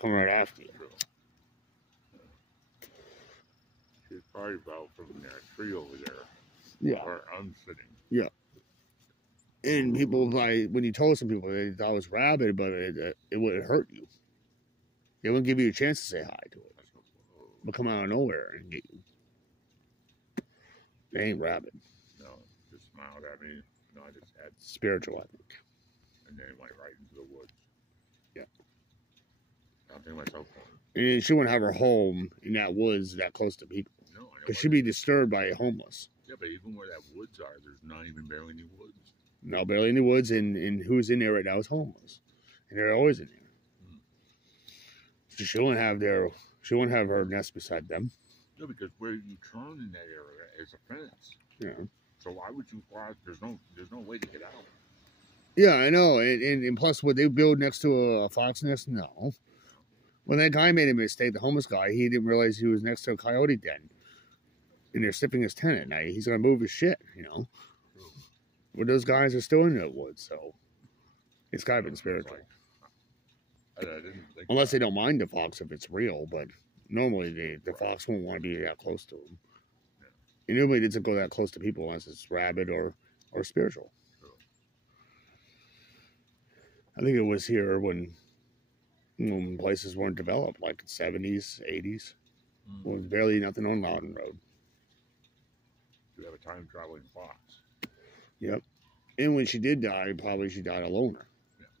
come right after you. She's probably about from that tree over there. Yeah. Where I'm sitting. Yeah. And people, like, when you told some people they thought it was rabid, but it wouldn't hurt you. It wouldn't give you a chance to say hi to it. But come out of nowhere and get you. They ain't rabid. No, just smiled at me. No, I just had Spiritual, I think. And then it went right into the woods. Yeah. I think myself. And she wouldn't have her home in that woods that close to people. No, because she'd be disturbed by a homeless. Yeah, but even where that woods are, there's not even barely any woods. No, barely any woods, and who's in there right now is homeless, and they're always in there. So she wouldn't have her nest beside them. No, because where you turn in that area is a fence. Yeah. So why would you fly? There's no way to get out. Yeah, I know, and plus, would they build next to a fox nest? No. When that guy made a mistake, the homeless guy, he didn't realize he was next to a coyote den, and they're sniffing his tent at night. He's gonna move his shit, you know. Well, those guys are still in the woods, so it's gotta be spiritual. I didn't think unless they don't mind the fox if it's real, but normally the fox won't want to be that close to them. Yeah. And nobody doesn't go that close to people unless it's rabid or spiritual. True. I think it was here when places weren't developed, like 70s, 80s. There was barely nothing on Loudon Road. You have a time traveling fox. Yep. And when she did die, probably she died a loner.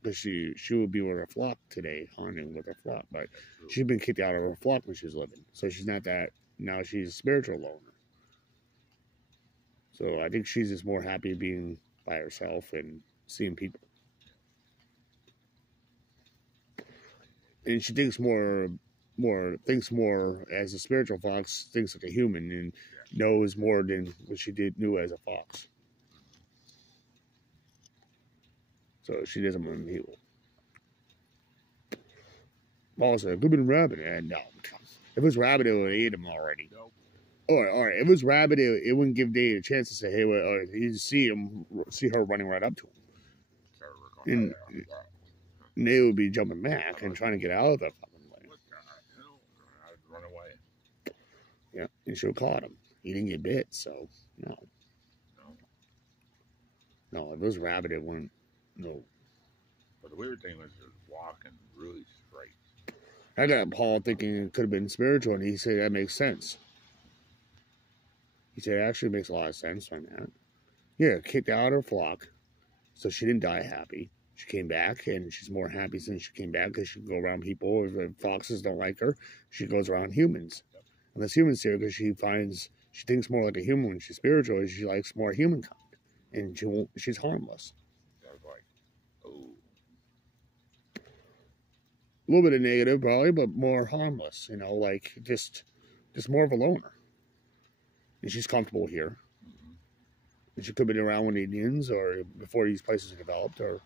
Because she would be with her flock today, hunting with her flock. But she'd been kicked out of her flock when she was living. So she's not that, now she's a spiritual loner. So I think she's just more happy being by herself and seeing people. And she thinks more as a spiritual fox, thinks like a human and knows more than what she knew as a fox. So she doesn't want people. Also, it could have been rabbit. And no. If it was rabbit, it would have ate him already. Nope. All right. If it was rabbit, it wouldn't give Dave a chance to say, hey, well, you see her running right up to him. And they would be jumping back and trying to get out of the fucking way. I'd run away. Yeah, and she would have caught him. He didn't get bit, so no. No, if it was rabbit, it wouldn't. No. But the weird thing was walking really straight. I got Paul thinking it could have been spiritual, and he said that makes sense. He said it actually makes a lot of sense on that. Yeah, kicked out her flock, so she didn't die happy. She came back, and she's more happy since she came back because she can go around people. If foxes don't like her, she goes around humans. And this humans here because she thinks more like a human when she's spiritual. She likes more humankind, and she's harmless. A little bit of negative, probably, but more harmless. You know, like just more of a loner. And she's comfortable here. And she could have been around with Indians or before these places are developed, or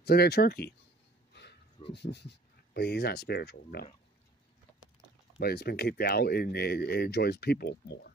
it's like that turkey. But he's not spiritual, no. But it's been kicked out, and it enjoys people more.